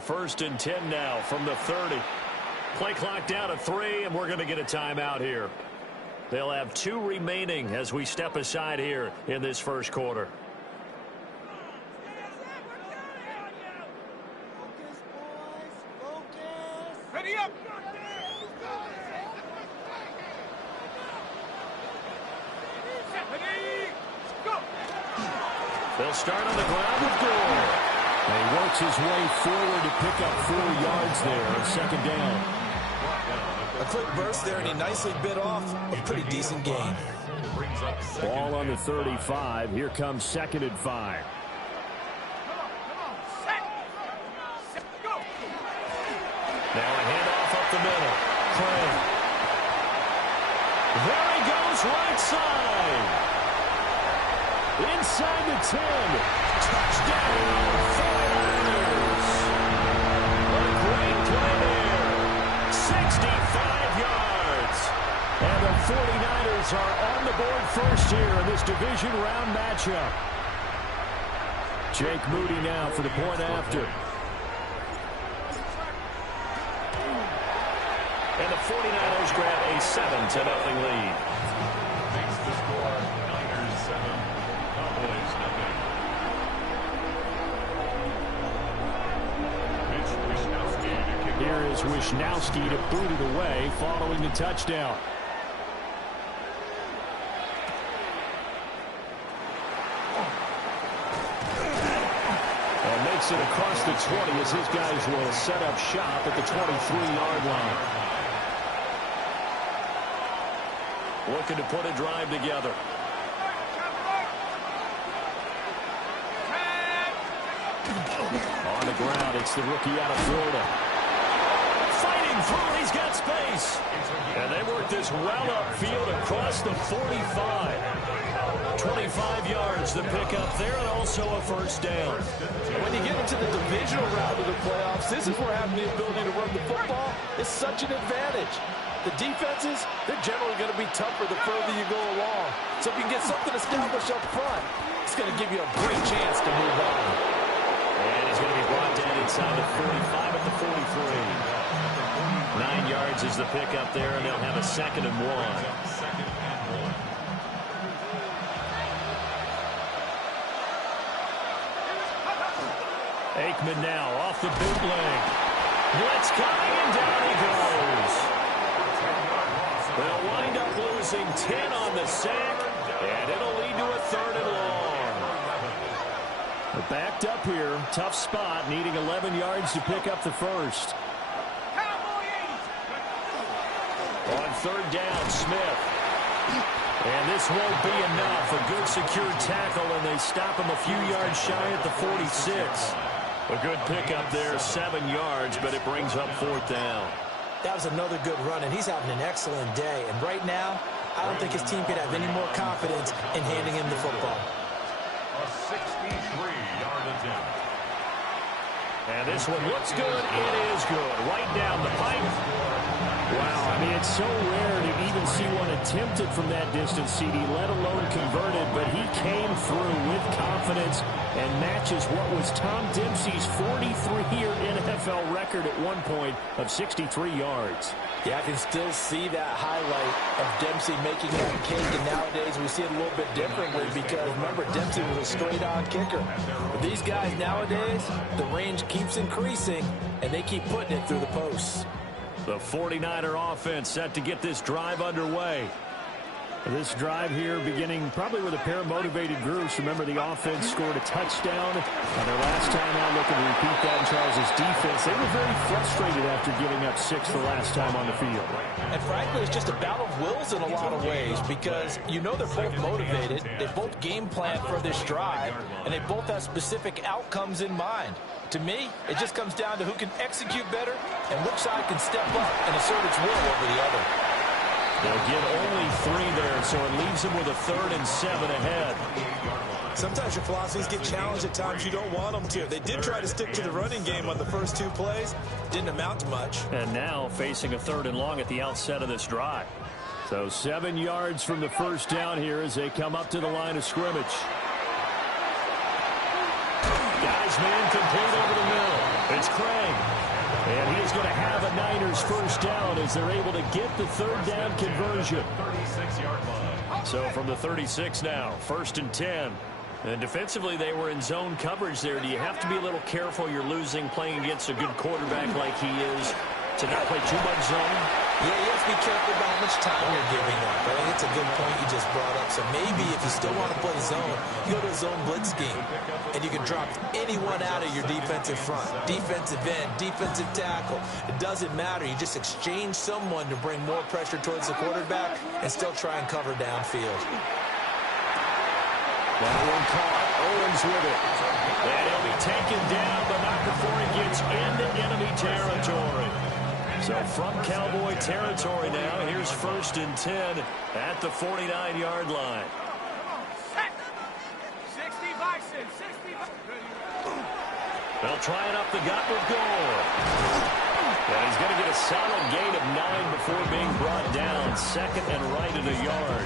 first and 10 now from the 30. Play clock down to 3, and we're going to get a timeout here. They'll have 2 remaining as we step aside here in this first quarter. Ready up! They'll start on the ground with Gore. And he works his way forward to pick up 4 yards there on second down. A quick burst there, and he nicely bit off a pretty decent gain. Ball on the 35. Here comes second and 5. Now a handoff up the middle. Craig. There he goes right side. Inside the 10. Touchdown, 49ers. A great play there. 65 yards. And the 49ers are on the board first here in this division round matchup. Jake Moody now for the point after. And the 49ers grab a 7-0 lead. Makes the score Niners 7, Cowboys nothing. Here is Wishnowski to boot it away following the touchdown. And makes it across the 20 as his guys will set up shop at the 23-yard line. Looking to put a drive together. On the ground, it's the rookie out of Florida. Fighting through, he's got space. And they work this well upfield across the 45. 25 yards to pick up there, and also a first down. When you get into the divisional round of the playoffs, this is where having the ability to run the football is such an advantage. The defenses, they're generally going to be tougher the further you go along. So if you can get something established up front, it's going to give you a great chance to move on. And he's going to be brought down inside the 45 at the 43. 9 yards is the pickup there, and they'll have a 2nd and 1. Aikman now off the bootleg. Blitz coming, and down he goes. They'll wind up losing 10 on the sack, and it'll lead to a 3rd and long. They're backed up here. Tough spot, needing 11 yards to pick up the first. On 3rd down, Smith. And this won't be enough. A good secure tackle, and they stop him a few yards shy at the 46. A good pickup there, 7 yards, but it brings up 4th down. That was another good run, and he's having an excellent day. And right now, I don't think his team could have any more confidence in handing him the football. A 63-yard attempt. And this one looks good. It is good. Right down the pipe. Wow, I mean, it's so rare to even see one attempted from that distance, CD, let alone converted, but he came through with confidence and matches what was Tom Dempsey's 43-year NFL record at one point of 63 yards. Yeah, I can still see that highlight of Dempsey making that kick, and nowadays we see it a little bit differently because, remember, Dempsey was a straight-on kicker. But these guys nowadays, the range keeps increasing, and they keep putting it through the posts. The 49er offense set to get this drive underway. This drive here beginning probably with a pair of motivated groups. Remember, the offense scored a touchdown on their last time out, looking to repeat that in Charles' defense. They were very frustrated after giving up 6 the last time on the field. And frankly, it's just a battle of wills in a lot of ways because you know they're both motivated. They both game plan for this drive, and they both have specific outcomes in mind. To me, it just comes down to who can execute better and which side can step up and assert its will over the other. They'll get only 3 there, so it leaves them with a 3rd and 7 ahead. Sometimes your philosophies get challenged at times you don't want them to. They did try to stick to the running game on the first 2 plays. Didn't amount to much. And now facing a 3rd and long at the outset of this drive. So 7 yards from the first down here as they come up to the line of scrimmage. Guys, man complete over the middle. It's Craig. And he is going to have a Niners first down as they're able to get the third down conversion. 36-yard line. So from the 36 now, 1st and 10. And defensively, they were in zone coverage there. Do you have to be a little careful you're losing playing against a good quarterback like he is to not play too much zone? Yeah, you have to be careful about how much time you're giving up. I think it's a good point you just brought up. So maybe if you still want to play zone, you go to a zone blitz scheme. And you can drop anyone out of your defensive front. Defensive end, defensive tackle. It doesn't matter. You just exchange someone to bring more pressure towards the quarterback and still try and cover downfield. That one caught. Owens with it. And he'll be taken down, but not before he gets into enemy territory. So from Cowboy territory now, here's 1st and 10 at the 49-yard line. 60 Bison, 60 Bison. They'll try it up the gut with Gore. And he's going to get a solid gain of 9 before being brought down. 2nd and right at a yard.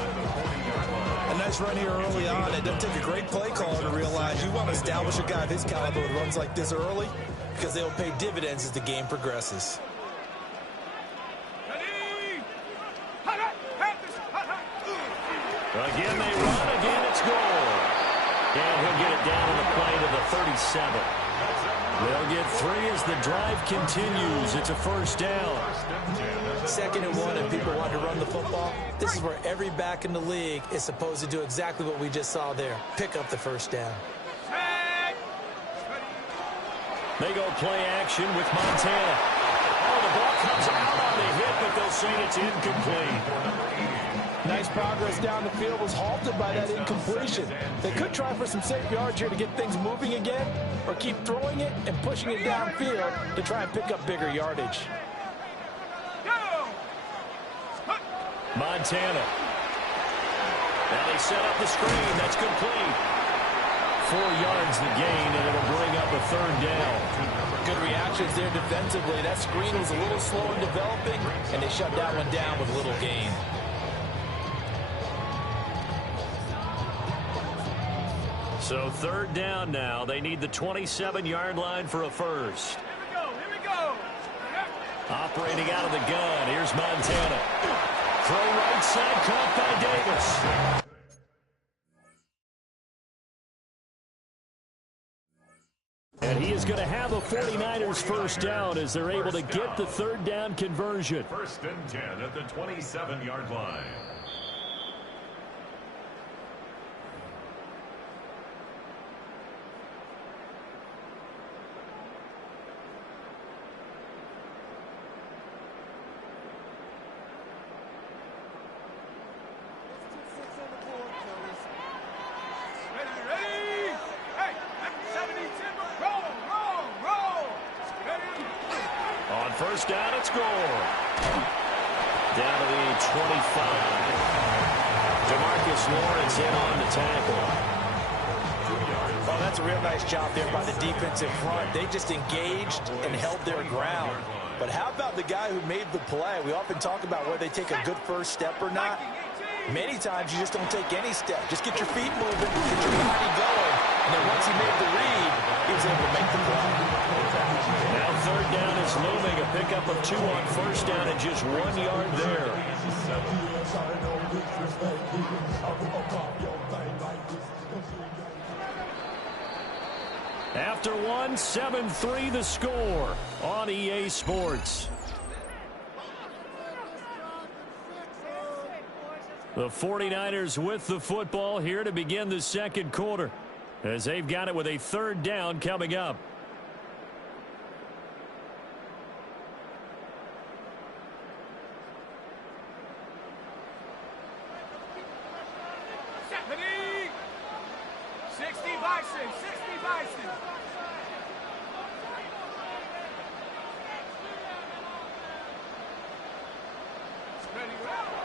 A nice run here early on. It doesn't take a great play caller to realize you want to establish a guy of his caliber who runs like this early because they'll pay dividends as the game progresses. Again, they run. Again, it's Gore. And he'll get it down on the play to the 37. They'll get 3 as the drive continues. It's a first down. 2nd and 1, and people want to run the football. This is where every back in the league is supposed to do exactly what we just saw there. Pick up the first down. They go play action with Montana. Oh, the ball comes out on the hit, but they'll say it's incomplete. Nice progress down the field was halted by that incompletion. They could try for some safe yards here to get things moving again, or keep throwing it and pushing it downfield to try and pick up bigger yardage. Montana. Now they set up the screen. That's complete. 4 yards the gain, and it'll bring up a 3rd down. Good reactions there defensively. That screen was a little slow in developing, and they shut that one down with little gain. So 3rd down now. They need the 27-yard line for a first. Here we go. Operating out of the gun. Here's Montana. Throw right side, caught by Davis. And he is going to have a 49ers first down as they're able to get the 3rd down conversion. 1st and 10 at the 27-yard line. First down, it's Gore. Down to the 25. DeMarcus Lawrence in on the tackle. Oh, that's a real nice job there by the defensive front. They just engaged and held their ground. But how about the guy who made the play? We often talk about whether they take a good first step or not. Many times you just don't take any step. Just get your feet moving, get your body going. And then once he made the read, he was able to make the play. Now 3rd down is looming. A pickup of 2 on first down and just 1 yard there. After 1, 7-3 the score on EA Sports. The 49ers with the football here to begin the 2nd quarter, as they've got it with a 3rd down coming up.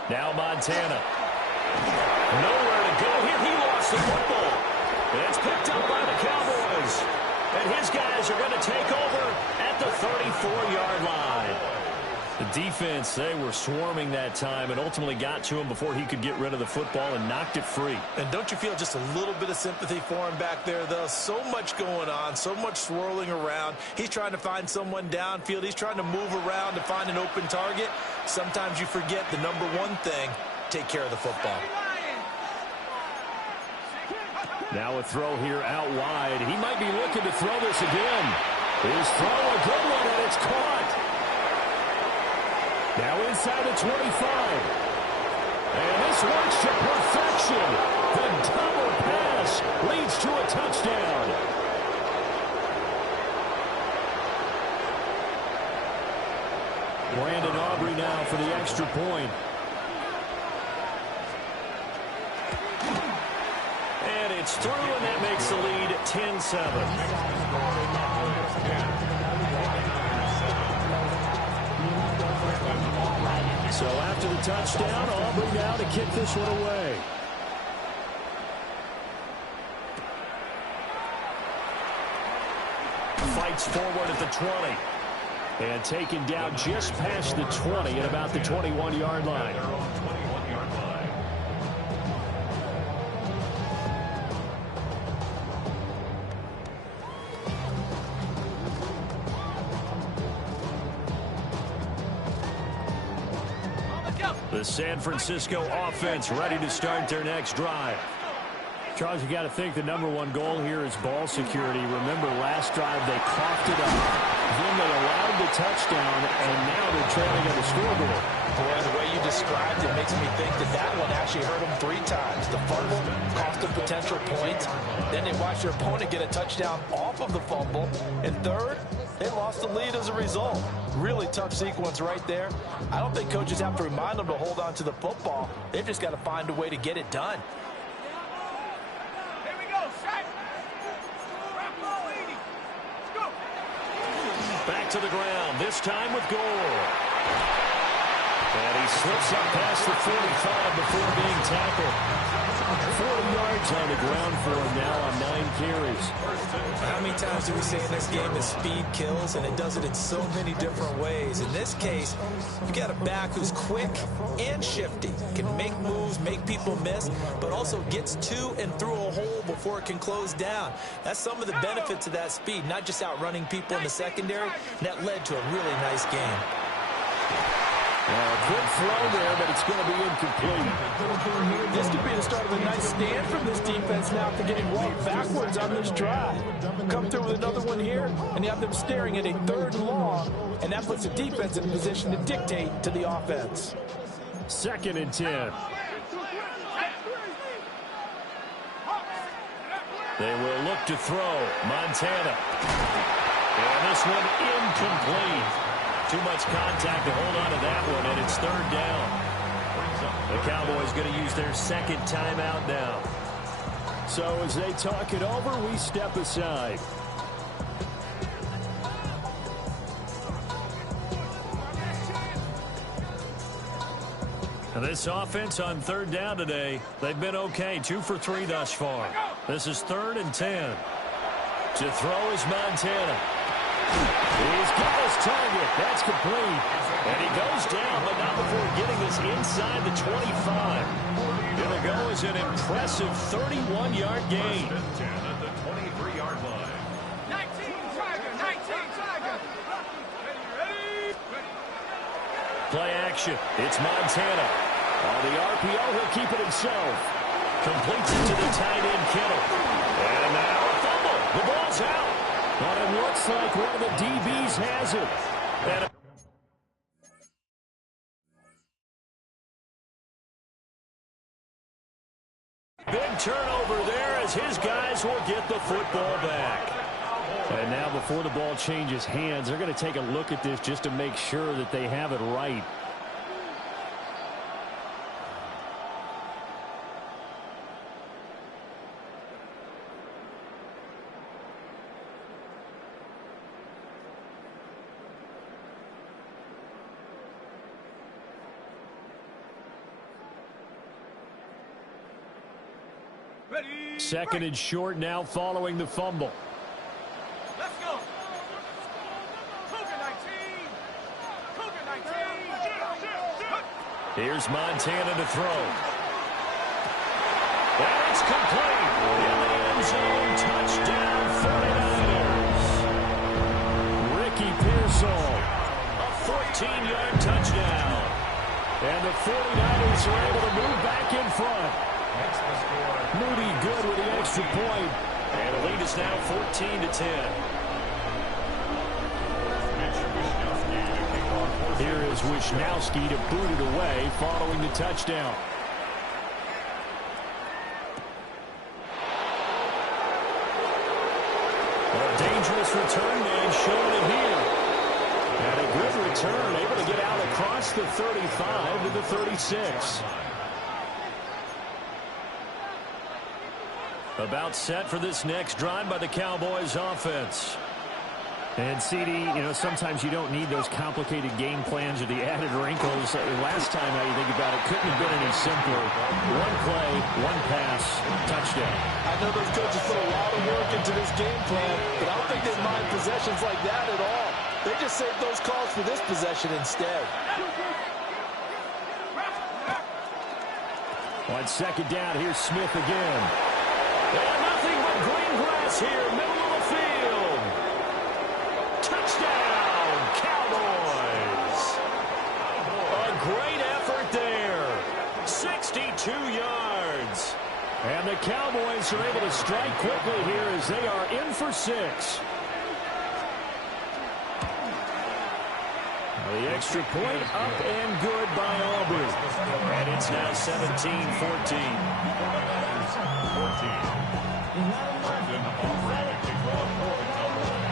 Now Montana. Nowhere to go here. He lost the football. And it's picked up by the Cowboys. And his guys are going to take over at the 34-yard line. The defense, they were swarming that time and ultimately got to him before he could get rid of the football and knocked it free. And don't you feel just a little bit of sympathy for him back there, though? So much going on, so much swirling around. He's trying to find someone downfield. He's trying to move around to find an open target. Sometimes you forget the number one thing, take care of the football. Now a throw here out wide. He might be looking to throw this again. His throw, a good one, and it's caught. Now inside the 25. And this works to perfection. The double pass leads to a touchdown. Brandon Aubrey now for the extra point. And it's through, and that makes the lead 10-7. So after the touchdown, Aubrey now to kick this one away. Fights forward at the 20. And taken down just past the 20 at about the 21-yard line. The San Francisco offense ready to start their next drive. Charles, you got to think the number one goal here is ball security. Remember, last drive they coughed it up. Then they allowed the touchdown, and now they're trailing on the scoreboard. Boy, the way you described it makes me think that that one actually hurt them 3 times. The fumble cost them potential points. Then they watched their opponent get a touchdown off of the fumble. And third, they lost the lead as a result. Really tough sequence right there. I don't think coaches have to remind them to hold on to the football. They've just got to find a way to get it done. Here we go, Shaq. Wrap ball 80. Let's go. Back to the ground, this time with Gore. And he slips up past the 45 before being tackled. 40 yards on the ground for him now on 9 carries. How many times do we say in this game that speed kills, and it does it in so many different ways? In this case, you got a back who's quick and shifty, can make moves, make people miss, but also gets to and through a hole before it can close down. That's some of the benefits of that speed, not just outrunning people in the secondary. And that led to a really nice game. Good throw there, but it's going to be incomplete. This could be the start of a nice stand from this defense now after getting walked backwards on this drive. Come through with another one here, and you have them staring at a 3rd and long, and that puts the defense in a position to dictate to the offense. 2nd and 10. They will look to throw. Montana. And this one incomplete. Too much contact to hold on to that one, and it's 3rd down. The Cowboys going to use their 2nd timeout now. So as they talk it over, we step aside. And this offense on 3rd down today, they've been okay. 2 for 3 thus far. This is 3rd and 10. To throw is Montana. He's got his target. That's complete. And he goes down, but not before getting this inside the 25. Going to go as an impressive 31-yard gain. 10 at the 23-yard line. 19 Tiger. Ready. Play action. It's Montana. On the RPO, he'll keep it himself. Completes it to the tight end, Kittle. And now a fumble. The ball's out. But it looks like one of the DBs has it. And big turnover there as his guys will get the football back. And now before the ball changes hands, they're going to take a look at this just to make sure that they have it right. Ready. 2nd and short now following the fumble. Let's go. Cougar 19. Cougar 19. Here's Montana to throw. And it's complete. In the end zone, touchdown 49ers. Ricky Pearsall, a 14-yard touchdown. And the 49ers are able to move back in front. Moody good with the extra point. And the lead is now 14-10. Here is Wisnowski to boot it away following the touchdown. A dangerous return man showing it here. And a good return, able to get out across the 35 to the 36. About set for this next drive by the Cowboys offense. And CD, you know, sometimes you don't need those complicated game plans or the added wrinkles. Last time, how you think about it, couldn't have been any simpler. One play, one pass, touchdown. I know those coaches put a lot of work into this game plan, but I don't think they mind possessions like that at all. They just save those calls for this possession instead. On second down, here's Smith again. And nothing but green grass here, middle of the field. Touchdown, Cowboys. A great effort there. 62 yards. And the Cowboys are able to strike quickly here as they are in for 6. The extra point up and good by Aubrey. And it's now 17-14.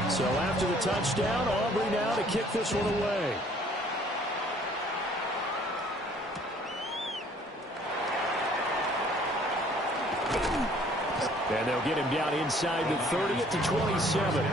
So after the touchdown, Aubrey now to kick this one away. And they'll get him down inside the 30 at the 27.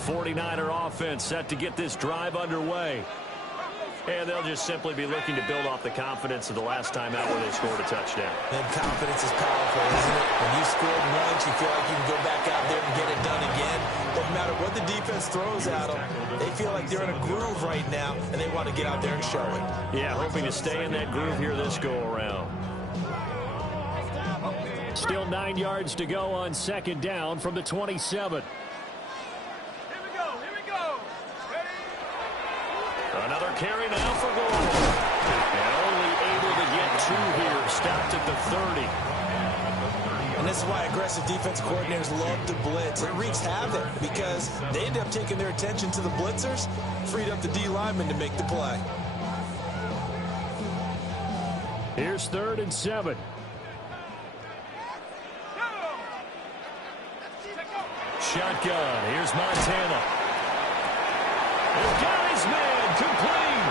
49er offense set to get this drive underway. And they'll just simply be looking to build off the confidence of the last time out where they scored a touchdown. And confidence is powerful, isn't it? When you scored once, you feel like you can go back out there and get it done again. No matter what the defense throws at them, they feel like they're in a groove right now, and they want to get out there and show it. Yeah, hoping to stay in that groove here this go-around. Still 9 yards to go on second down from the 27. Another carry now for goal. And only able to get 2 here. Stopped at the 30. And this is why aggressive defense coordinators love to blitz. It wreaks havoc because they end up taking their attention to the blitzers, freed up the D lineman to make the play. Here's 3rd and 7. Shotgun. Here's Montana. He's got his man. Complete.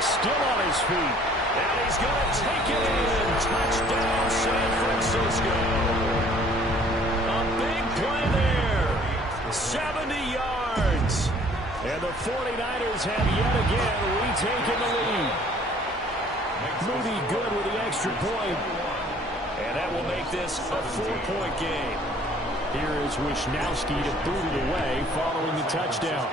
Still on his feet. And he's going to take it in. Touchdown, San Francisco. A big play there. 70 yards. And the 49ers have yet again retaken the lead. Moody good with the extra point. And that will make this a 4-point game. Here is Wishnowski to boot it away following the touchdown.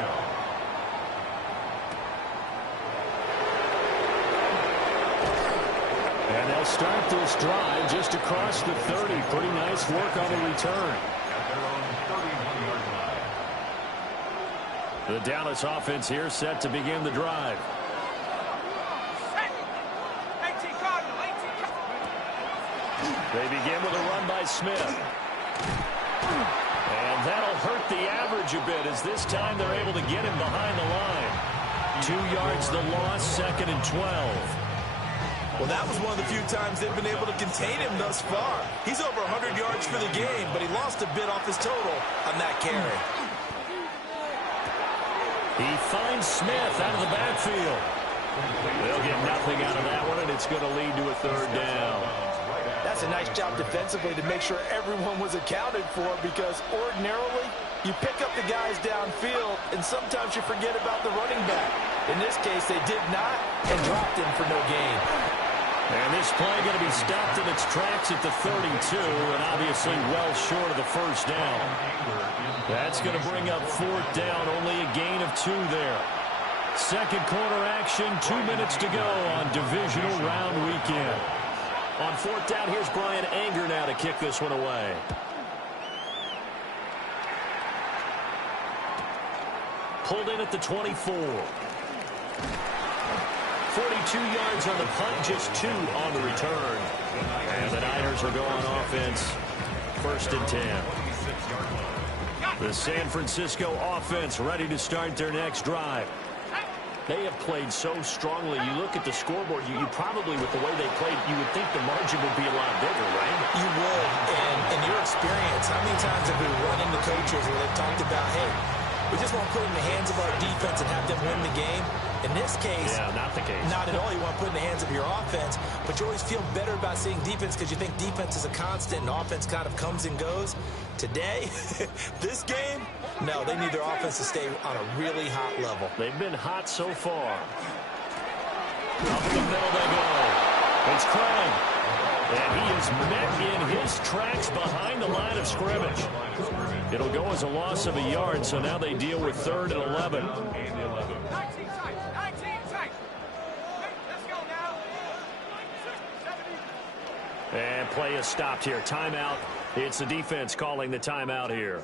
And they'll start this drive just across the 30. Pretty nice work on the return. The Dallas offense here set to begin the drive. They begin with a run by Smith. And that'll hurt the average a bit as this time they're able to get him behind the line. 2 yards the loss, 2nd and 12. Well, that was one of the few times they've been able to contain him thus far. He's over 100 yards for the game, but he lost a bit off his total on that carry. He finds Smith out of the backfield. They'll get nothing out of that one, and it's going to lead to a 3rd down. That's a nice job defensively to make sure everyone was accounted for, because ordinarily you pick up the guys downfield and sometimes you forget about the running back. In this case, they did not and dropped him for no gain. And this play going to be stopped in its tracks at the 32, and obviously well short of the 1st down. That's going to bring up 4th down, only a gain of 2 there. Second quarter action, 2 minutes to go on divisional round weekend. On 4th down, here's Brian Anger now to kick this one away. Pulled in at the 24. 42 yards on the punt, just 2 on the return. And the Niners are going offense, 1st and 10. The San Francisco offense ready to start their next drive. They have played so strongly. You look at the scoreboard, you probably, with the way they played, you would think the margin would be a lot bigger, right? You would. And in your experience, how many times have we run into coaches where they've talked about, hey, we just want to put it in the hands of our defense and have them win the game? In this case, yeah, not the case. Not at all. You want to put it in the hands of your offense, but you always feel better about seeing defense because you think defense is a constant and offense kind of comes and goes. Today, this game, no, they need their offense to stay on a really hot level. They've been hot so far. Up the middle they go. It's Craig. And he is met in his tracks behind the line of scrimmage. It'll go as a loss of a yard, so now they deal with 3rd and 11. And play is stopped here. Timeout. It's the defense calling the timeout here,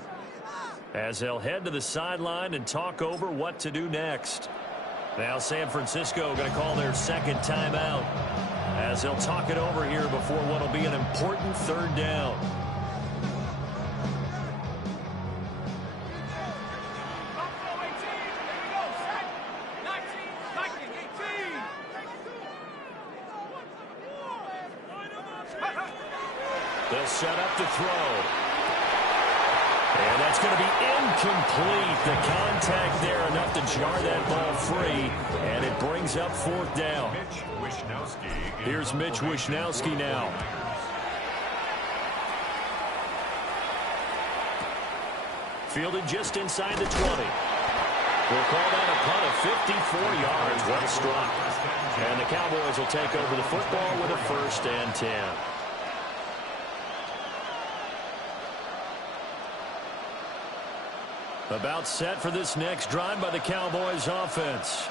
as they'll head to the sideline and talk over what to do next. Now San Francisco going to call their 2nd timeout, as they'll talk it over here before what will be an important 3rd down. They'll set up to throw. And that's going to be incomplete. The contact there enough to jar that ball free. And it brings up 4th down. Here's Mitch Wishnowski now. Fielded just inside the 20. We'll call that a punt of 54 yards. Well struck. And the Cowboys will take over the football with a 1st and 10. About set for this next drive by the Cowboys offense.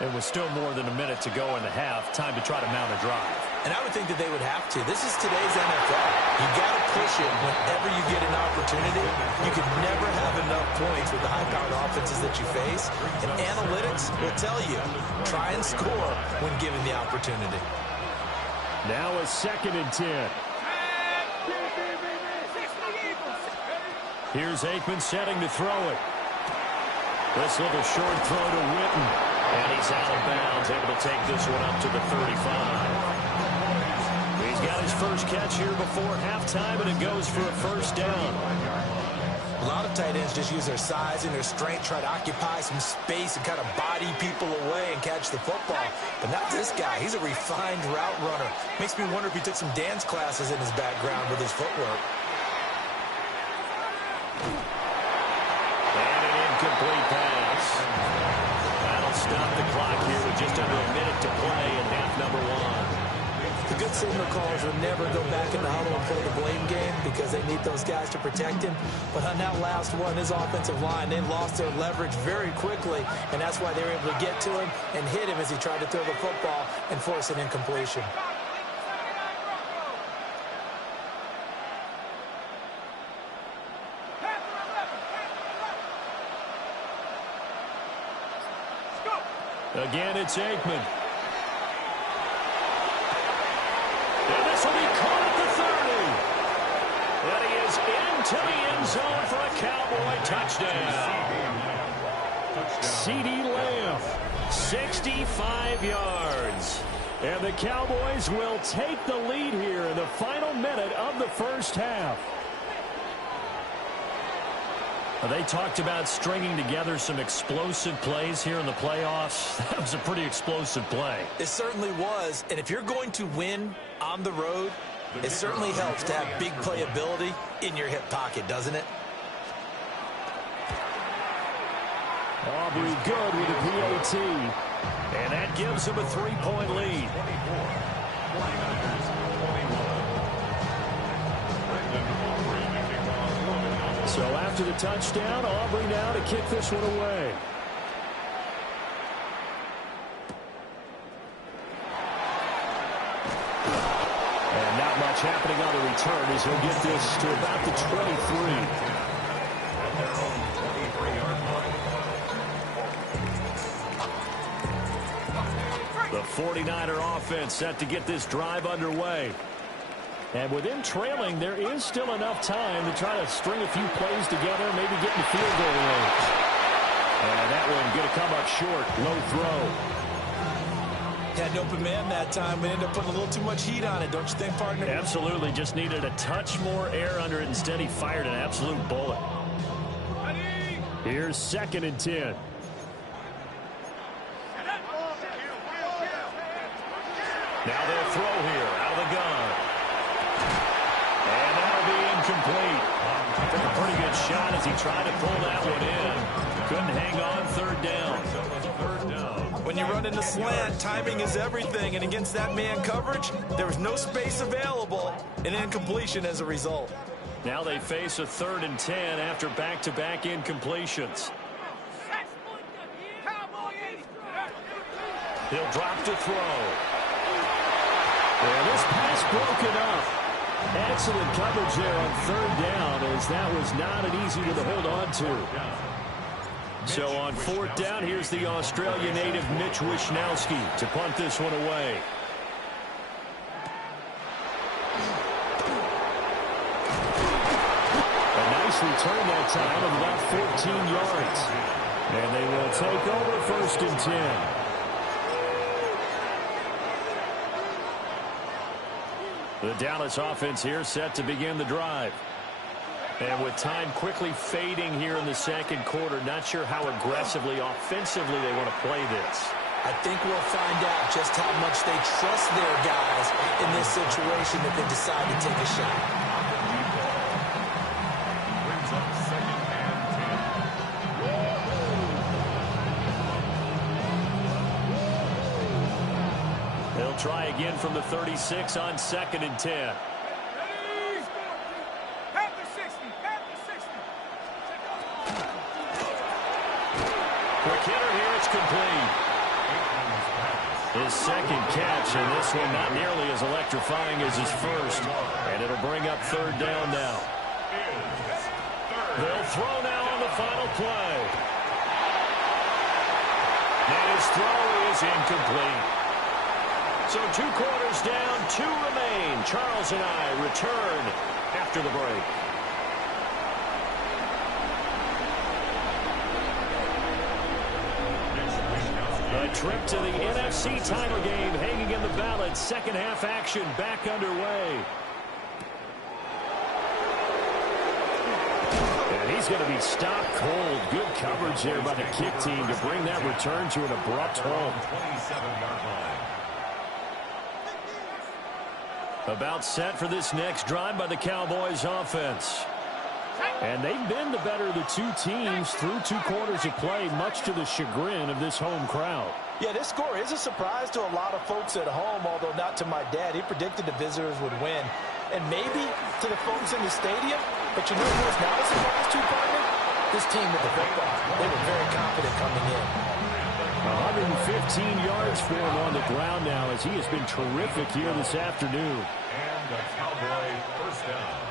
It was still more than a minute to go in the half. Time to try to mount a drive. And I would think that they would have to. This is today's NFL. You got to push it whenever you get an opportunity. You can never have enough points with the high-powered offenses that you face. And analytics will tell you, try and score when given the opportunity. Now a 2nd and 10. Here's Aikman setting to throw it. This little short throw to Witten. And he's out of bounds, able to take this one up to the 35. He's got his first catch here before halftime, and it goes for a 1st down. A lot of tight ends just use their size and their strength, try to occupy some space and kind of body people away and catch the football. But not this guy. He's a refined route runner. Makes me wonder if he took some dance classes in his background with his footwork. And an incomplete pass. That'll stop the clock here with just under a minute to play in half number 1. The good signal callers will never go back in the huddle and play the blame game because they need those guys to protect him. But on that last one, his offensive line, they lost their leverage very quickly, and that's why they were able to get to him and hit him as he tried to throw the football and force an incompletion. Again, it's Aikman. And this will be caught at the 30. And he is into the end zone for a Cowboy touchdown. CeeDee Lamb, 65 yards. And the Cowboys will take the lead here in the final minute of the 1st half. They talked about stringing together some explosive plays here in the playoffs. That was a pretty explosive play. It certainly was. And if you're going to win on the road, it certainly helps to have big playability in your hip pocket, doesn't it? Aubrey good with a PAT. And that gives him a 3-point lead. So after the touchdown, Aubrey now to kick this one away. And not much happening on the return as he'll get this to about the 23. The 49er offense set to get this drive underway. And with him trailing, there is still enough time to try to string a few plays together, maybe get in the field goal range. And that one going to come up short. Low throw. Had an open man that time, but ended up putting a little too much heat on it, don't you think, partner? Absolutely. Just needed a touch more air under it. Instead, he fired an absolute bullet. Here's 2nd and 10. Now they'll throw here out of the gun. And that'll be incomplete. Took a pretty good shot as he tried to pull that one in. Couldn't hang on. 3rd down. When you run in the slant, timing is everything. And against that man coverage, there was no space available. An incompletion as a result. Now they face a 3rd and 10 after back-to-back incompletions. He'll drop to throw. And this pass broken up. Excellent coverage there on 3rd down, as that was not an easy one to hold on to. So on 4th down, here's the Australia native Mitch Wishnowsky to punt this one away. A nice return that time of about 14 yards. And they will take over 1st and 10. The Dallas offense here set to begin the drive. And with time quickly fading here in the 2nd quarter, not sure how aggressively, offensively they want to play this. I think we'll find out just how much they trust their guys in this situation if they decide to take a shot. try again from the 36 on 2nd and 10. Quick hitter here, it's complete. His second catch, and this one not nearly as electrifying as his first. And it'll bring up 3rd down now. They'll throw now on the final play. And his throw is incomplete. So 2 quarters down, 2 remain. Charles and I return after the break. A trip to the NFC title game hanging in the balance. Second half action back underway. And he's going to be stopped cold. Good coverage there by the kick team to bring that return to an abrupt halt. About set for this next drive by the Cowboys offense. And they've been the better of the 2 teams through 2 quarters of play, much to the chagrin of this home crowd. Yeah, this score is a surprise to a lot of folks at home, although not to my dad. He predicted the visitors would win. And maybe to the folks in the stadium, but you know who was not a surprise to, partner? This team with the football. They were very confident coming in. 115 yards for him on the ground now as he has been terrific here this afternoon. And the Cowboy first down.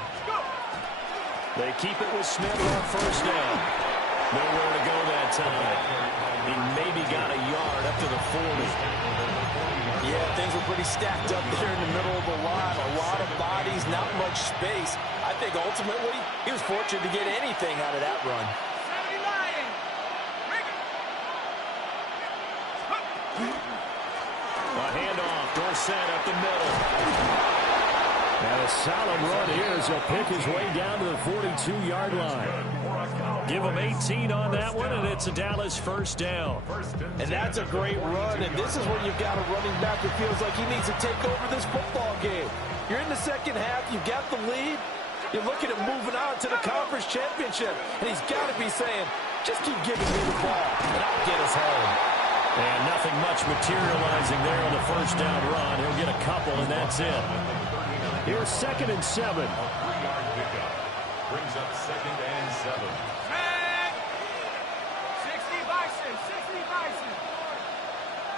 They keep it with Smith on 1st down. Nowhere to go that time. He maybe got a yard up to the 40. Yeah, things were pretty stacked up there in the middle of the line. A lot of bodies, not much space. I think ultimately he was fortunate to get anything out of that run. A handoff, Dorsett up the middle. And a solid run here as he'll pick his way down to the 42-yard line. Give him 18 on that one, and it's a Dallas first down. And that's a great run, and this is when you've got a running back who feels like he needs to take over this football game. You're in the second half, you've got the lead, you're looking at moving on to the conference championship, and he's got to be saying, just keep giving me the ball, and I'll get us home. And nothing much materializing there on the first down run. He'll get a couple, and that's it. Here's 2nd and 7. 3-yard pickup. Brings up 2nd and 7. 60 Bison, 60 Bison.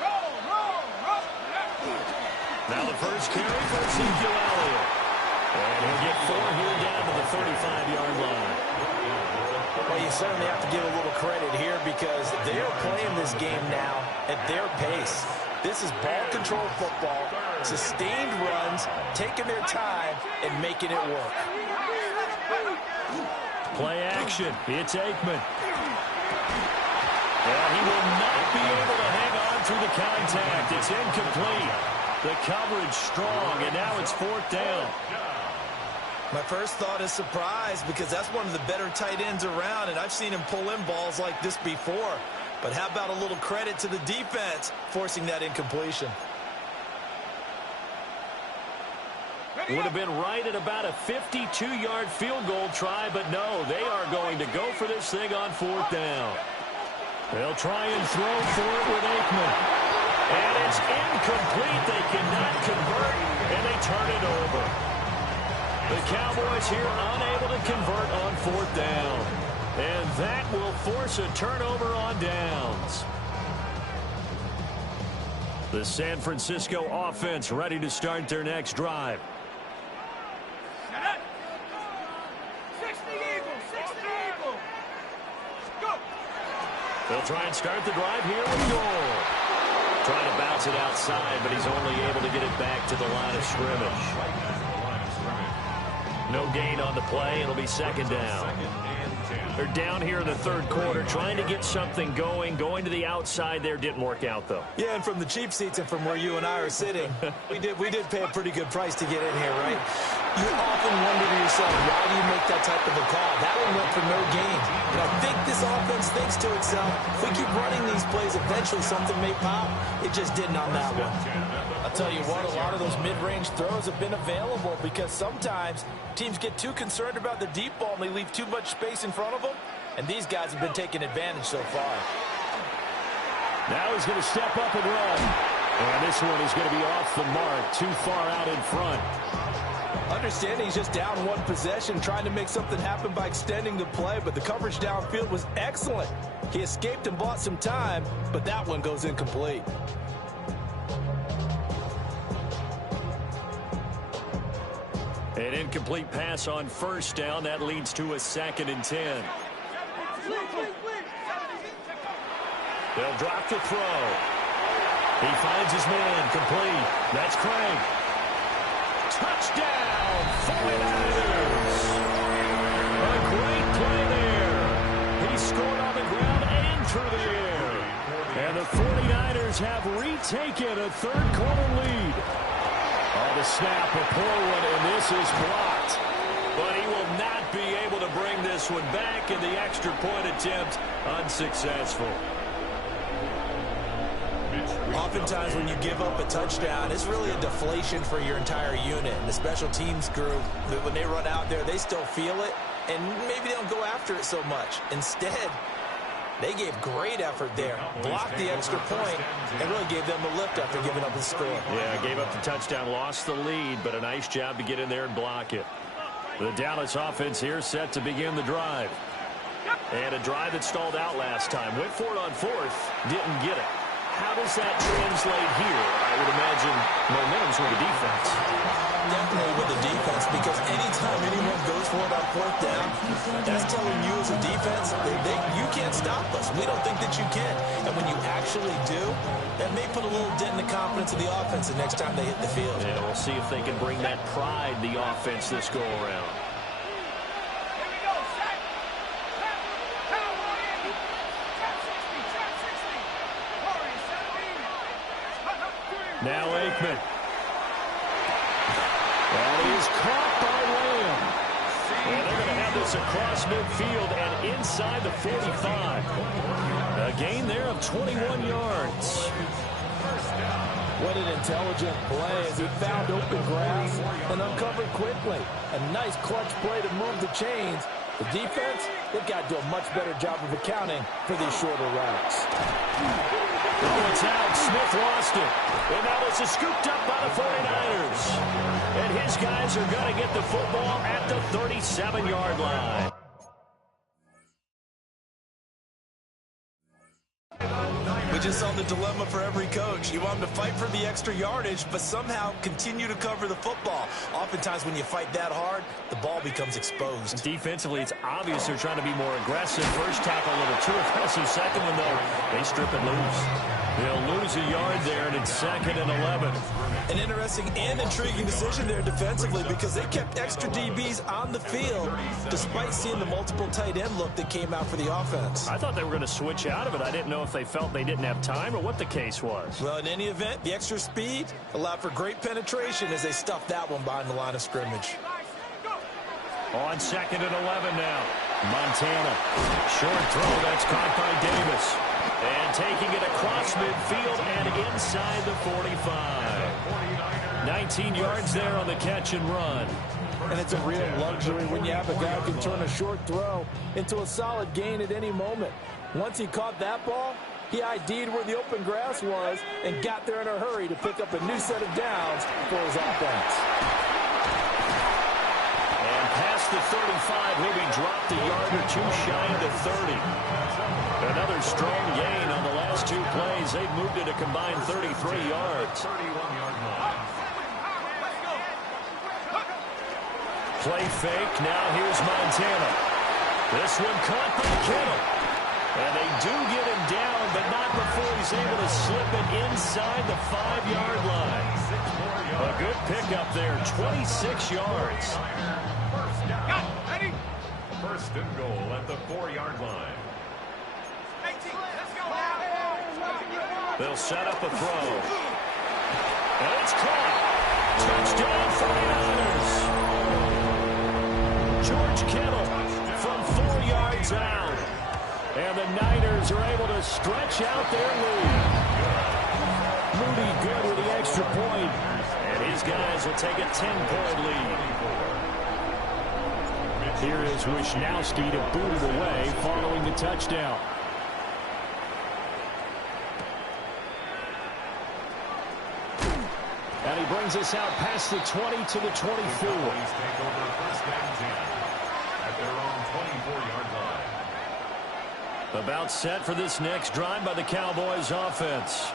Roll, roll, roll. Now the first carry for Ezekiel Elliott. And he'll get 4 here down to the 35-yard line. Well, you certainly have to give a little credit here because they are playing this game now at their pace. This is ball control football, sustained runs, taking their time, and making it work. Play action. It's Aikman. And he will not be able to hang on through the contact. It's incomplete. The coverage strong, and now it's 4th down. My first thought is surprise because that's one of the better tight ends around, and I've seen him pull in balls like this before. But how about a little credit to the defense forcing that incompletion? Would have been right at about a 52-yard field goal try, but no, they are going to go for this thing on 4th down. They'll try and throw for it with Aikman. And it's incomplete. They cannot convert, and they turn it over. The Cowboys here unable to convert on 4th down. And that will force a turnover on downs. The San Francisco offense ready to start their next drive. 60 Eagles, 60 Eagles. Go. They'll try and start the drive here with goal. Trying to bounce it outside, but he's only able to get it back to the line of scrimmage. No gain on the play. It'll be 2nd down. They're down here in the 3rd quarter, trying to get something going. Going to the outside there didn't work out, though. Yeah, and from the cheap seats and from where you and I are sitting, we did pay a pretty good price to get in here, right? You often wonder to yourself, why do you make that type of a call? That one went for no gain. But I think this offense thinks to itself, if we keep running these plays, eventually something may pop. It just didn't on that one. I'll tell you what, a lot of those mid-range throws have been available because sometimes teams get too concerned about the deep ball and they leave too much space in front of them. And these guys have been taking advantage so far. Now he's going to step up and run. And this one is going to be off the mark, too far out in front. Understanding he's just down one possession, trying to make something happen by extending the play, but the coverage downfield was excellent. He escaped and bought some time, but that one goes incomplete. An incomplete pass on first down. That leads to a 2nd and 10. They'll drop the throw. He finds his man, complete. That's Craig. Touchdown, 49ers. A great play there. He scored on the ground and through the air. And the 49ers have retaken a third-quarter lead. On the snap, a poor one, and this is blocked. But he will not be able to bring this one back, and the extra point attempt unsuccessful. Oftentimes when you give up a touchdown, it's really a deflation for your entire unit. And the special teams group, when they run out there, they still feel it, and maybe they don't go after it so much. Instead, they gave great effort there, blocked the extra point, and really gave them the lift after giving up the score. Yeah, gave up the touchdown, lost the lead, but a nice job to get in there and block it. The Dallas offense here set to begin the drive. And a drive that stalled out last time. Went for it on 4th, didn't get it. How does that translate here? I would imagine momentum's with the defense. Definitely with the defense, because anytime anyone goes for it on 4th down, that's telling you as a defense, you can't stop us. We don't think that you can. And when you actually do, that may put a little dent in the confidence of the offense the next time they hit the field. Yeah, we'll see if they can bring that pride, the offense, this go-around. Now Aikman. That is caught by Lamb. And they're going to have this across midfield and inside the 45. A gain there of 21 yards. What an intelligent play as he found open grass and uncovered quickly. A nice clutch play to move the chains. The defense, they've got to do a much better job of accounting for these shorter routes. Oh, it's out. Smith lost it. And now this is scooped up by the 49ers. And his guys are going to get the football at the 37-yard line. We just saw the dilemma for every coach. You want them to fight for the extra yardage, but somehow continue to cover the football. Oftentimes when you fight that hard, the ball becomes exposed. Defensively, it's obvious they're trying to be more aggressive. First tackle a little too aggressive. Second one, though, they strip it loose. They'll lose a yard there, and it's 2nd and 11. An interesting and intriguing decision there defensively, because they kept extra DBs on the field despite seeing the multiple tight end look that came out for the offense. I thought they were going to switch out of it. I didn't know if they felt they didn't have time or what the case was. Well, in any event, the extra speed allowed for great penetration as they stuffed that one behind the line of scrimmage. On 2nd and 11 now. Montana. Short throw. That's caught by Davis. And taking it across midfield and inside the 45. 19 yards there on the catch and run. And it's a real luxury when you have a guy who can turn a short throw into a solid gain at any moment. Once he caught that ball, he ID'd where the open grass was and got there in a hurry to pick up a new set of downs for his offense. And past the 35, he'll be dropped a yard or two shy of the 30. Another strong gain on the last two plays. They've moved it a combined 33 yards. 31-yard line. Play fake. Now here's Montana. This one caught by Kittle. And they do get him down, but not before he's able to slip it inside the 5-yard line. A good pickup there, 26 yards. First and goal at the 4-yard line. They'll set up a throw. And it's caught. Touchdown 49ers. George Kittle from 4 yards out. And the Niners are able to stretch out their lead. Moody good with the extra point. And his guys will take a 10-point lead. Here is Wisnowski to boot it away following the touchdown. And he brings us out past the 20 to the 24. Take over first and 10 at their own 24-yard line. About set for this next drive by the Cowboys offense.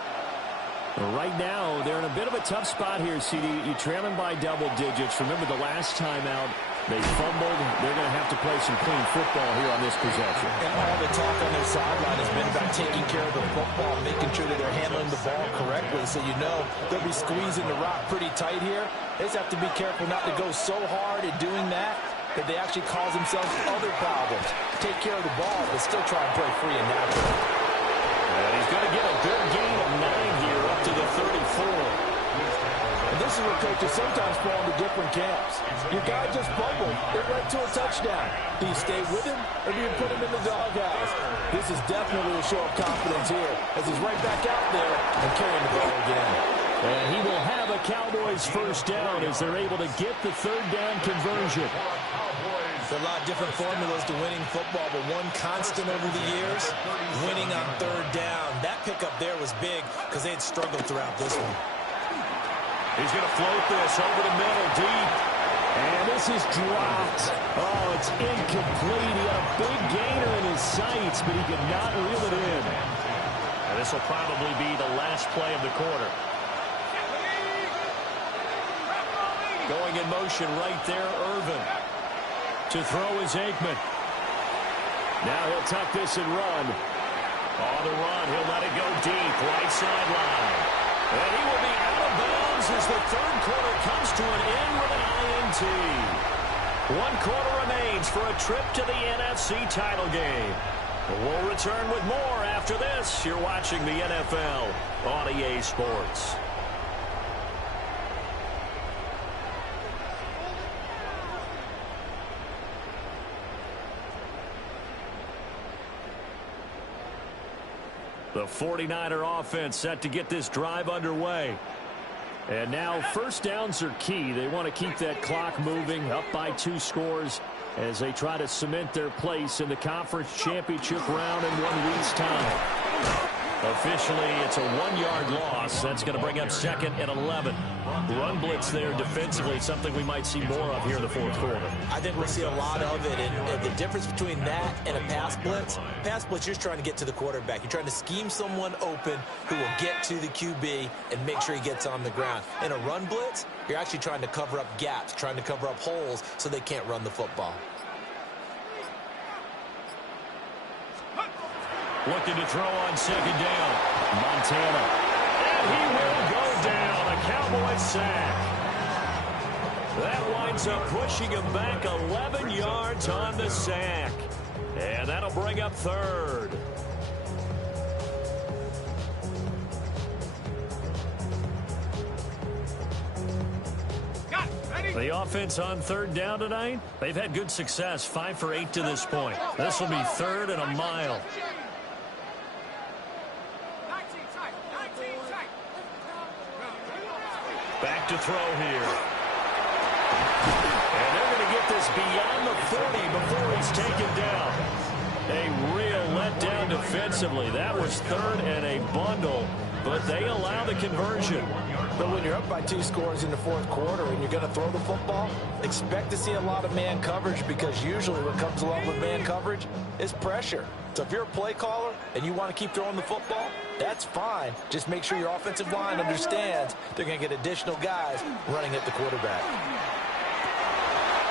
Right now, they're in a bit of a tough spot here, CD. You're trailing by double digits. Remember the last time out, they fumbled. They're going to have to play some clean football here on this possession. And all the talk on their sideline has been about taking care of the football, making sure that they're handling the ball correctly. So you know they'll be squeezing the rock pretty tight here. They just have to be careful not to go so hard at doing that they actually cause themselves other problems. Take care of the ball, but still try and play free and natural. And he's going to get a good gain of 9 here up to the 34. And this is where coaches sometimes fall into different camps. Your guy just fumbled. It led to a touchdown. Do you stay with him, or do you put him in the doghouse? This is definitely a show of confidence here, as he's right back out there and carrying the ball again. And he will have a Cowboys first down as they're able to get the third down conversion. There's a lot of different formulas to winning football, but one constant over the years, winning on third down. That pickup there was big because they had struggled throughout this one. He's going to float this over the middle, deep. And this is dropped. Oh, it's incomplete. He had a big gainer in his sights, but he could not reel it in. And this will probably be the last play of the quarter. Going in motion right there, Irvin. To throw is Aikman. Now he'll tuck this and run. On the run, he'll let it go deep, right sideline. And he will be out of bounds as the third quarter comes to an end with an INT. 1 quarter remains for a trip to the NFC title game. We'll return with more after this. You're watching the NFL on EA Sports. The 49er offense set to get this drive underway. And now first downs are key. They want to keep that clock moving, up by 2 scores as they try to cement their place in the conference championship round in 1 week's time. Officially, it's a 1-yard loss. That's going to bring up 2nd and 11. Run blitz there defensively, something we might see more of here in the fourth quarter. I think we'll see a lot of it. And the difference between that and a pass blitz, you're just trying to get to the quarterback. You're trying to scheme someone open who will get to the QB and make sure he gets on the ground. In a run blitz, you're actually trying to cover up gaps, trying to cover up holes so they can't run the football. Looking to throw on 2nd down. Montana. And he will go down. A Cowboys sack. That winds up pushing him back 11 yards on the sack. And that'll bring up 3rd. The offense on 3rd down tonight, they've had good success. 5 for 8 to this point. This will be 3rd and a mile. Back to throw here. And they're going to get this beyond the 40 before he's taken down. A real letdown defensively. That was 3rd and a bundle, but they allow the conversion. But when you're up by 2 scores in the fourth quarter and you're going to throw the football, expect to see a lot of man coverage because usually what comes along with man coverage is pressure. So if you're a play caller and you want to keep throwing the football, that's fine. Just make sure your offensive line understands they're going to get additional guys running at the quarterback.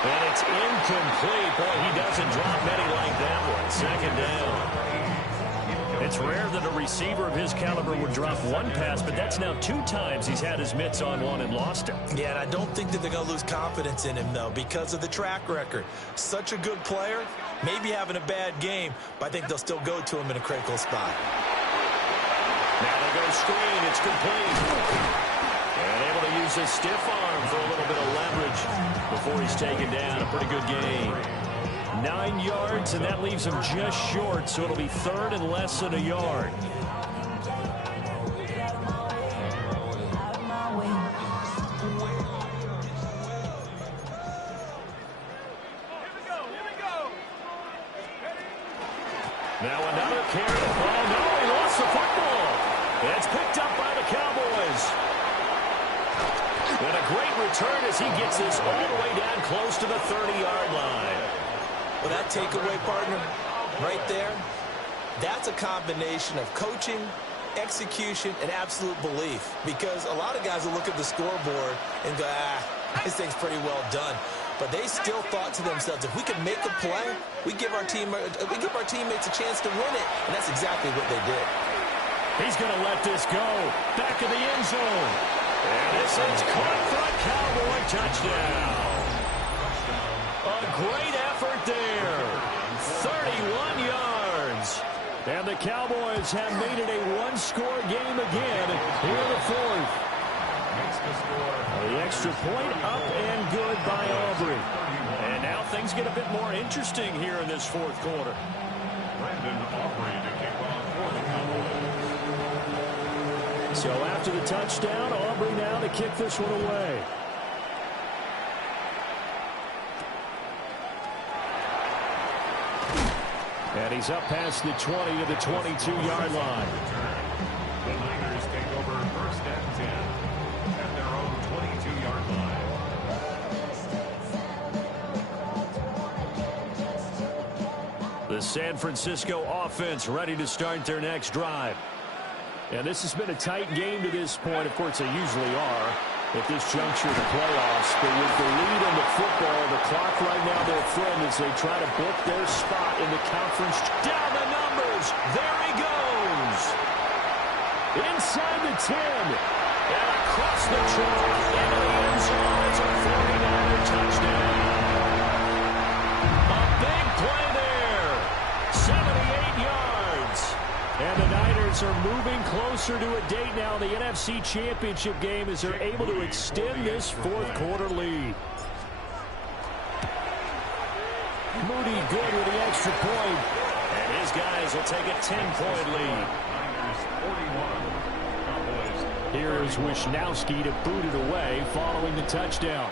And it's incomplete. Boy, he doesn't drop many like that one. 2nd down. It's rare that a receiver of his caliber would drop 1 pass, but that's now 2 times he's had his mitts on one and lost it. Yeah, and I don't think that they're going to lose confidence in him, though, because of the track record. Such a good player, maybe having a bad game, but I think they'll still go to him in a critical spot. Now they go screen. It's complete. And able to use his stiff arm for a little bit of leverage before he's taken down. A pretty good game. 9 yards, and that leaves him just short, so it'll be 3rd and less than a yard. Now another carry. Oh, no, he lost the football. It's picked up by the Cowboys. And a great return as he gets this all the way down close to the 30-yard line. Well, that takeaway, partner, right there, that's a combination of coaching, execution, and absolute belief. Because a lot of guys will look at the scoreboard and go, this thing's pretty well done. But they still thought to themselves, if we can make a play, we give our teammates a chance to win it. And that's exactly what they did. He's going to let this go. Back of the end zone. And this is caught for a Cowboy touchdown. A great effort there. 31 yards. And the Cowboys have made it a one-score game again here in the fourth. The extra point up and good by Aubrey. And now things get a bit more interesting here in this fourth quarter. So after the touchdown, Aubrey now to kick this one away. And he's up past the 20 to the 22-yard line. The Niners take over first and 10 at their own 22-yard line. The San Francisco offense ready to start their next drive. And this has been a tight game to this point. Of course, they usually are at this juncture of the playoffs. But with the lead in the football, the clock right now their friend as they try to book their spot in the conference. Down the numbers. There he goes. Inside the 10. And across the track into the end zone. It's a 49er touchdown. A big play there. 78 yards. And the Niners are moving closer to a date now in the NFC Championship game as they're able to extend this fourth quarter lead. Moody good with the extra point. And his guys will take a 10-point lead. Here is Wisnowski to boot it away following the touchdown.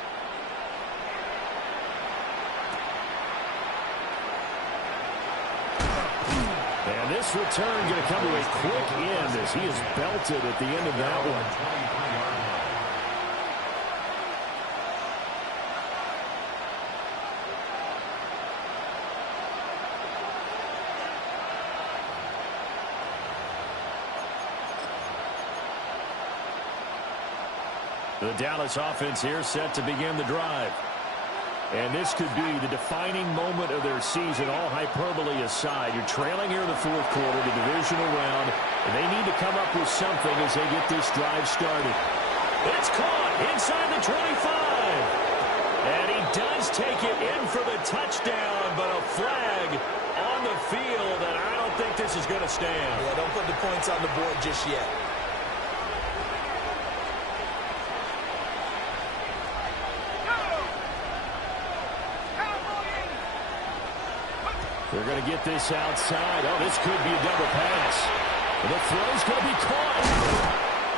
And this return going to come to a quick end as he is belted at the end of that one. The Dallas offense here set to begin the drive. And this could be the defining moment of their season, all hyperbole aside. You're trailing here in the fourth quarter, the divisional round, and they need to come up with something as they get this drive started. It's caught inside the 25. And he does take it in for the touchdown, but a flag on the field, and I don't think this is going to stand. Yeah, don't put the points on the board just yet. They're going to get this outside. Oh, this could be a double pass. And the throw's going to be caught.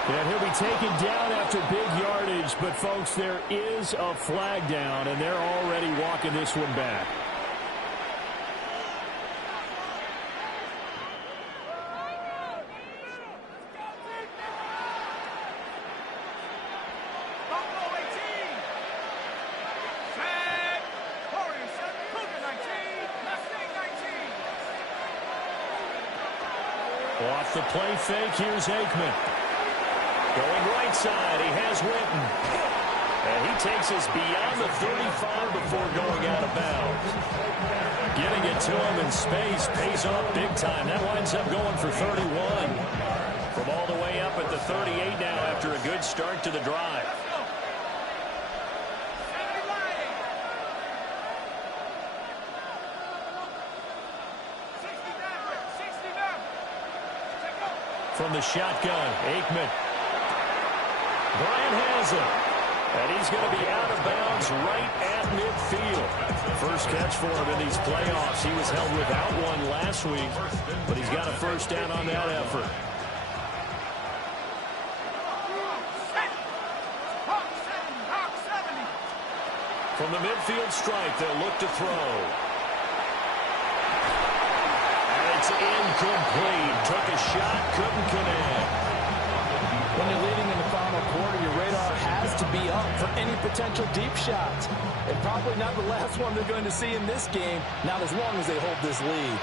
And he'll be taken down after big yardage. But, folks, there is a flag down, and they're already walking this one back. Off the play fake, here's Aikman. Going right side, he has Winton. And he takes us beyond the 35 before going out of bounds. Getting it to him in space pays off big time. That winds up going for 31. From all the way up at the 38 now after a good start to the drive. From the shotgun, Aikman. Bryant has it. And he's going to be out of bounds right at midfield. First catch for him in these playoffs. He was held without one last week, but he's got a first down on that effort. From the midfield stripe, they'll look to throw. It's incomplete. Took a shot, couldn't connect. When you're leading in the final that quarter, your radar has to be up for any potential deep shots. And probably not the last one they're going to see in this game, not as long as they hold this lead.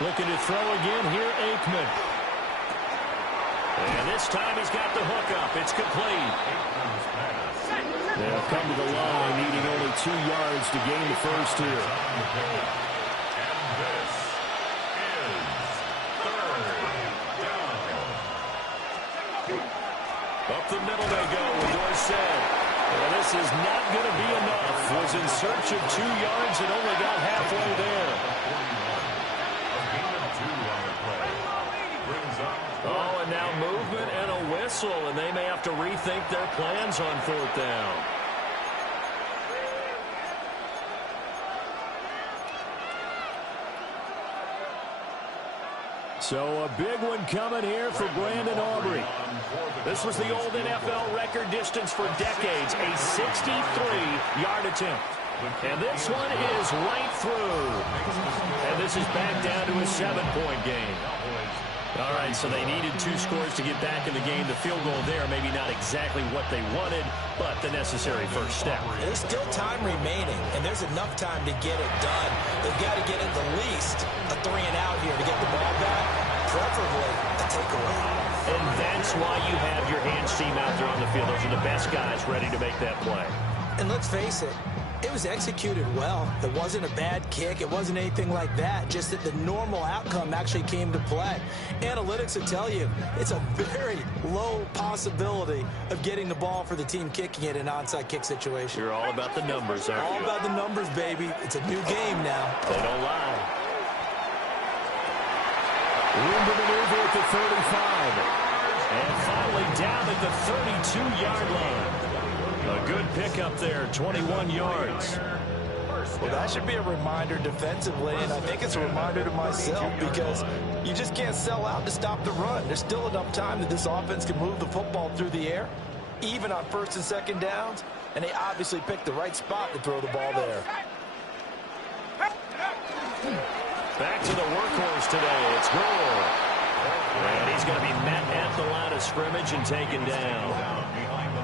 Looking to throw again here, Aikman. And this time he's got the hook up. It's complete. They'll come to the line, needing only 2 yards to gain the first here. And this is third down. Up the middle they go with Dorsett. Well, this is not going to be enough. Was in search of 2 yards and only got halfway there. Oh, and now movement and a whistle, and they may have to rethink their plans on 4th down. So a big one coming here for Brandon Aubrey. This was the old NFL record distance for decades, a 63-yard attempt. And this one is right through. And this is back down to a 7-point game. All right, so they needed 2 scores to get back in the game. The field goal there, maybe not exactly what they wanted, but the necessary first step. There's still time remaining, and there's enough time to get it done. They've got to get at the least a 3-and-out here to get the ball back, preferably a takeaway. And that's why you have your hands team out there on the field. Those are the best guys ready to make that play. And let's face it, it was executed well. It wasn't a bad kick. It wasn't anything like that. Just that the normal outcome actually came to play. Analytics will tell you it's a very low possibility of getting the ball for the team kicking it in an onside kick situation. You're all about the numbers, aren't you? All about the numbers, baby. It's a new game now. They don't lie. Room to maneuver at the 35. And finally down at the 32-yard line. A good pickup there, 21 yards. Well, that should be a reminder defensively, and I think it's a reminder to myself because you just can't sell out to stop the run. There's still enough time that this offense can move the football through the air, even on 1st and 2nd downs, and they obviously picked the right spot to throw the ball there. Back to the workhorse today. It's Gore. And he's going to be met at the line of scrimmage and taken down.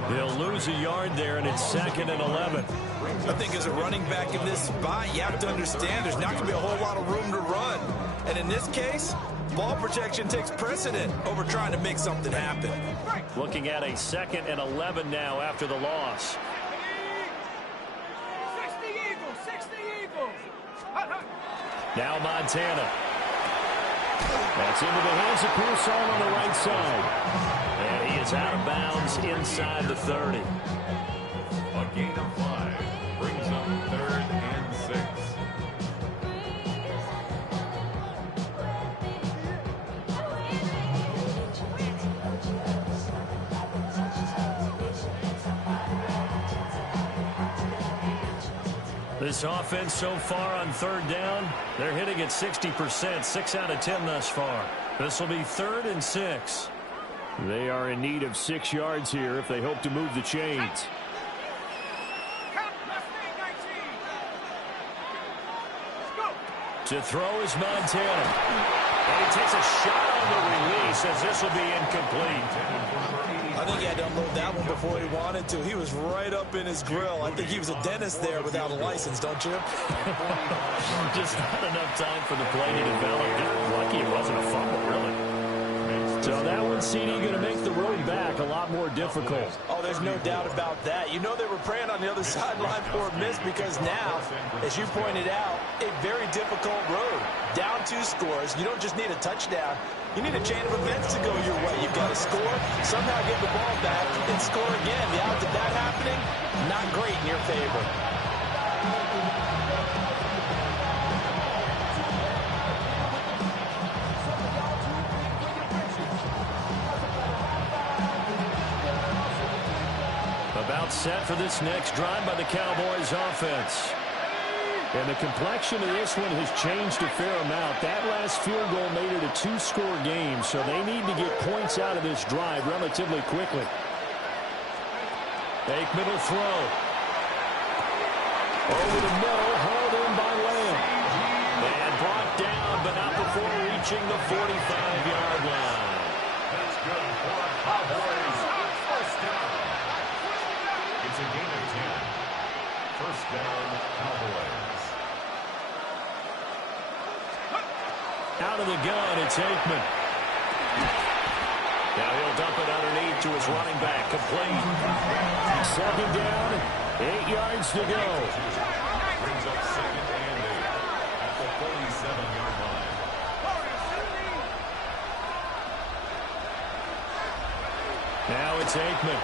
They'll lose a yard there, and it's 2nd and 11. I think as a running back in this spot, you have to understand there's not going to be a whole lot of room to run. And in this case, ball protection takes precedent over trying to make something happen. Looking at a 2nd and 11 now after the loss. 60 Eagles, 60 Eagles. Now Montana. That's into the hands of Pearson on the right side. And he is out of bounds inside the 30. A gain of 5 brings up 3rd and 6. This offense so far on 3rd down, they're hitting at 60%, 6 out of 10 thus far. This will be 3rd and 6. They are in need of 6 yards here if they hope to move the chains. To throw is Montana. And he takes a shot on the release as this will be incomplete. I think he had to unload that one before he wanted to. He was right up in his grill. I think he was a dentist there without a license, don't you? Just not enough time for the play to develop. Lucky it wasn't a fumble, really. So that one, CD, going to make the road back a lot more difficult. Oh, there's no doubt about that. You know they were praying on the other sideline for a miss because now, as you pointed out, a very difficult road. Down 2 scores. You don't just need a touchdown. You need a chain of events to go your way. You've got to score, somehow get the ball back, and score again. The odds of that happening, not great in your favor. About set for this next drive by the Cowboys offense. And the complexion of this one has changed a fair amount. That last field goal made it a 2-score game, so they need to get points out of this drive relatively quickly. Aikman will throw. Over the middle, hauled in by Lamb. And brought down, but not before reaching the 45-yard line. That's good for Cowboys. First down. It's a gain of 10. First down, Cowboys. Out of the gun, it's Aikman. Now he'll dump it underneath to his running back. Complete. Second down, 8 yards to go. Brings up second and 8 at the 47-yard line. Now it's Aikman.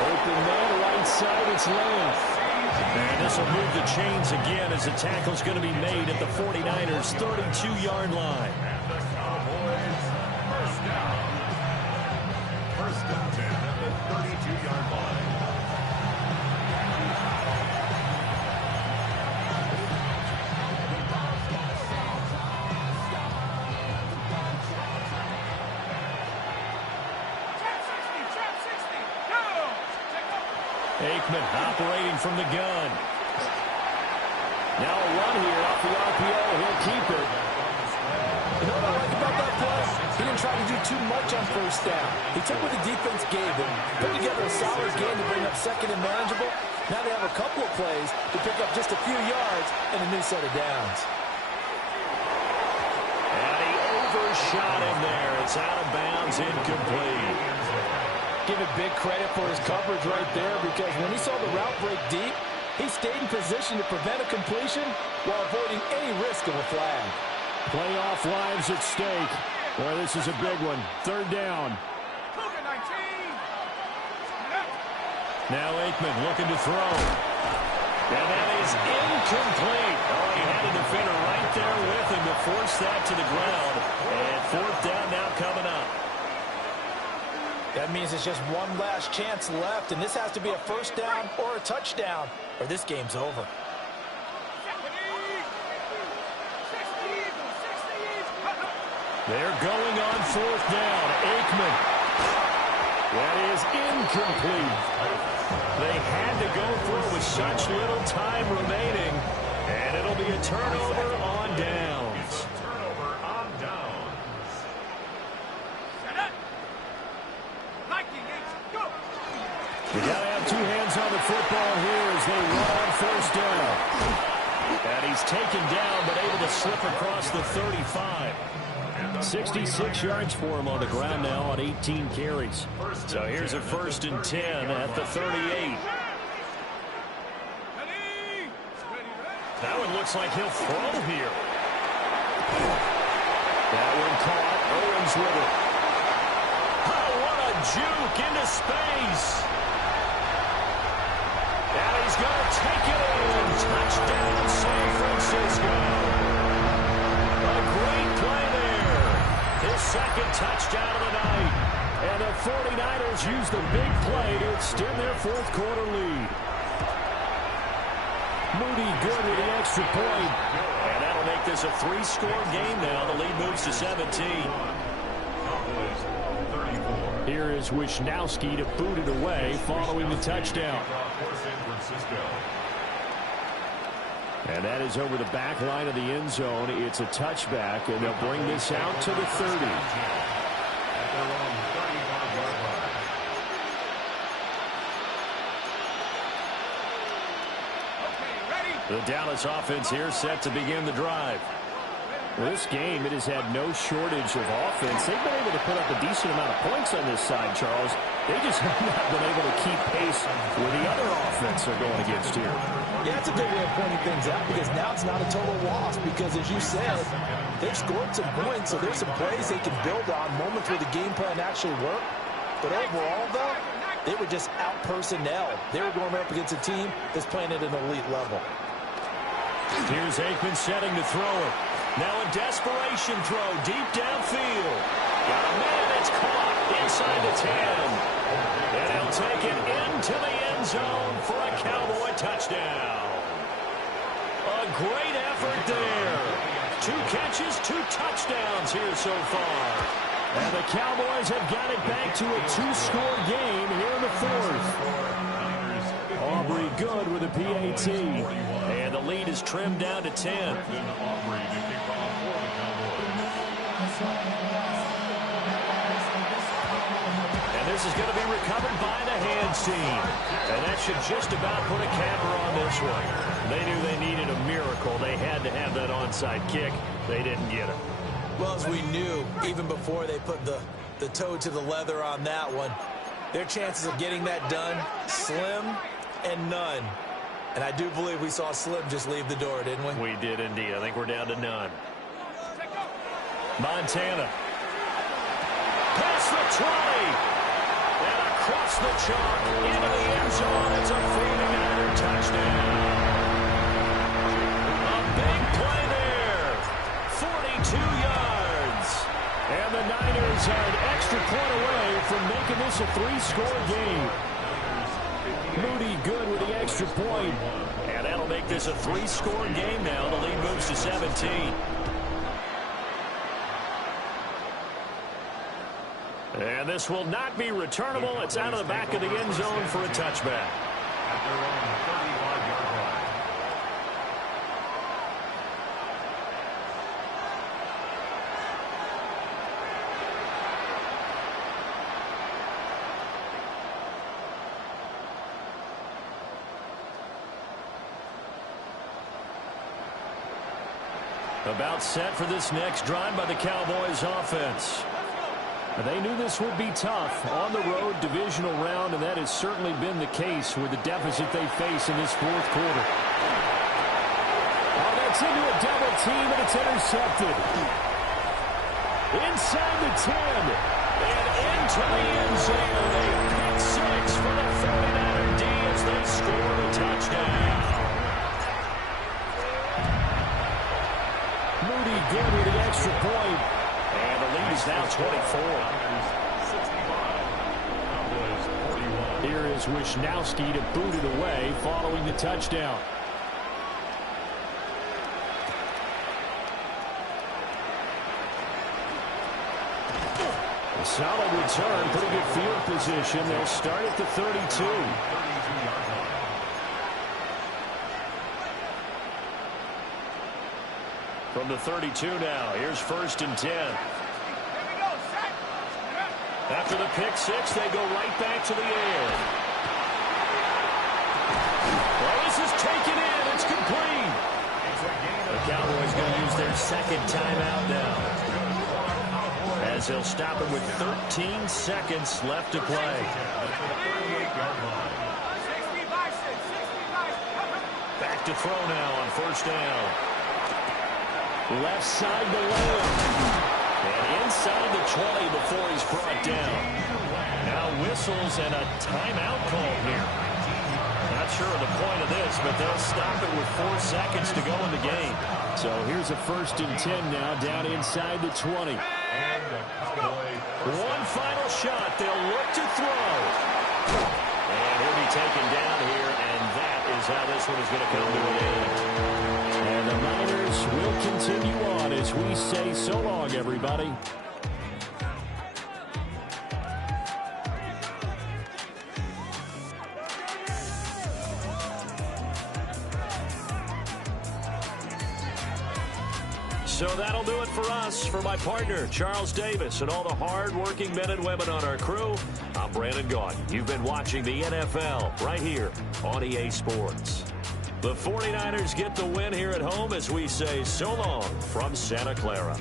Open man, right side, it's Lamb. And this will move the chains again as the tackle's going to be made at the 49ers' 32-yard line. And the Cowboys, first down. First and 10 at the 32-yard line. Aikman operating from the gun. Now a run here off the RPO. He'll keep it. You know what I like about that play? He didn't try to do too much on first down. He took what the defense gave him, put together a solid game to bring up second and manageable. Now they have a couple of plays to pick up just a few yards and a new set of downs. And he overshot him there. It's out of bounds, incomplete. Give it big credit for his coverage right there, because when he saw the route break deep, he stayed in position to prevent a completion while avoiding any risk of a flag. Playoff lives at stake. Boy, this is a big one. Third down. Now Aikman looking to throw. And that is incomplete. Oh, he had a defender right there with him to force that to the ground. And fourth down now coming up. That means it's just one last chance left, and this has to be a first down or a touchdown, or this game's over. They're going on fourth down. Aikman. That is incomplete. They had to go for it with such little time remaining, and it'll be a turnover on downs. Turnover on downs. You got to have two hands on the football here as they run on first down. And he's taken down, but able to slip across the 35. 66 yards for him on the ground now on 18 carries. So here's a first and 10 at the 38. That one looks like he'll throw here. That one caught. Owens with it. Oh, what a juke into space. And he's going to take it in. Touchdown, San Francisco. A great play there. His second touchdown of the night. And the 49ers use the big play to extend their fourth quarter lead. Moody good with the extra point. And that'll make this a three-score game now. The lead moves to 17. Here is Wisnowski to boot it away following the touchdown. And that is over the back line of the end zone. It's a touchback, and they'll bring this out to the 30. The Dallas offense here set to begin the drive. Well, this game, it has had no shortage of offense. They've been able to put up a decent amount of points on this side, Charles. They just have not been able to keep pace with the other offense they're going against here. Yeah, it's a good way of pointing things out, because now it's not a total loss, because as you said, they've scored some points, so there's some plays they can build on, moments where the game plan actually worked. But overall, though, they were just out-personnel. They were going up against a team that's playing at an elite level. Here's Aikman setting to throw it. Now a desperation throw deep downfield. Got a man that's caught inside the 10. And he'll take it into the end zone for a Cowboy touchdown. A great effort there. 2 catches, 2 touchdowns here so far. And the Cowboys have got it back to a 2-score game here in the fourth. Aubrey good with a PAT. And the lead is trimmed down to 10. And this is going to be recovered by the hands team. And that should just about put a capper on this one. They knew they needed a miracle. They had to have that onside kick. They didn't get it. Well, as we knew, even before they put the toe to the leather on that one, their chances of getting that done, slim and none. And I do believe we saw Slim just leave the door, didn't we? We did indeed. I think we're down to none. Montana. Past the 20. And across the chalk into the end zone. It's a 49er touchdown. A big play there. 42 yards. And the Niners are an extra point away from making this a 3-score game. Moody good with the extra point. And that'll make this a 3-score game now. The lead moves to 17. And this will not be returnable. It's out of the back of the end zone for a touchback. At their own 35-yard line. About set for this next drive by the Cowboys offense. They knew this would be tough on the road divisional round, and that has certainly been the case with the deficit they face in this fourth quarter. Oh, that's into a double team, and it's intercepted. Inside the 10, and into the end zone. A pick six for the 49er D as they score a touchdown. Moody good with the extra point. And the lead is now 24. Here is Wisnowski to boot it away following the touchdown. A solid return, pretty good field position. They'll start at the 32. From the 32 now, here's 1st and 10. After the pick six, they go right back to the air. Well, this is taken in. It's complete. The Cowboys going to use their second timeout now, as they'll stop it with 13 seconds left to play. Back to throw now on 1st down. Left side to Lamb. And inside the 20 before he's brought down. Now whistles and a timeout call here. Not sure of the point of this, but they'll stop it with 4 seconds to go in the game. So here's a 1st and 10 now down inside the 20. One final shot. They'll look to throw. And he'll be taken down here, and that is how this one is going to come to an end. And the Niners will continue on as we say so long, everybody. So that'll do it for us. For my partner, Charles Davis, and all the hard-working men and women on our crew, I'm Brandon Gaudin. You've been watching the NFL right here on EA Sports. The 49ers get the win here at home as we say so long from Santa Clara.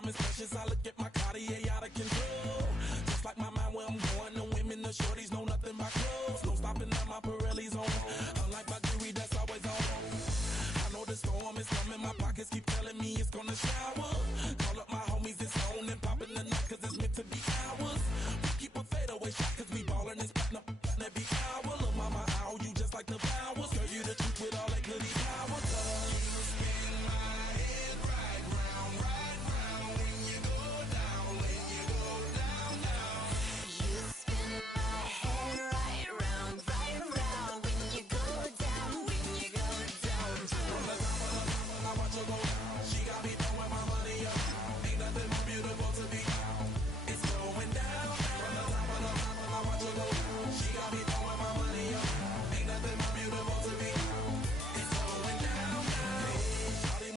time is precious. I look at my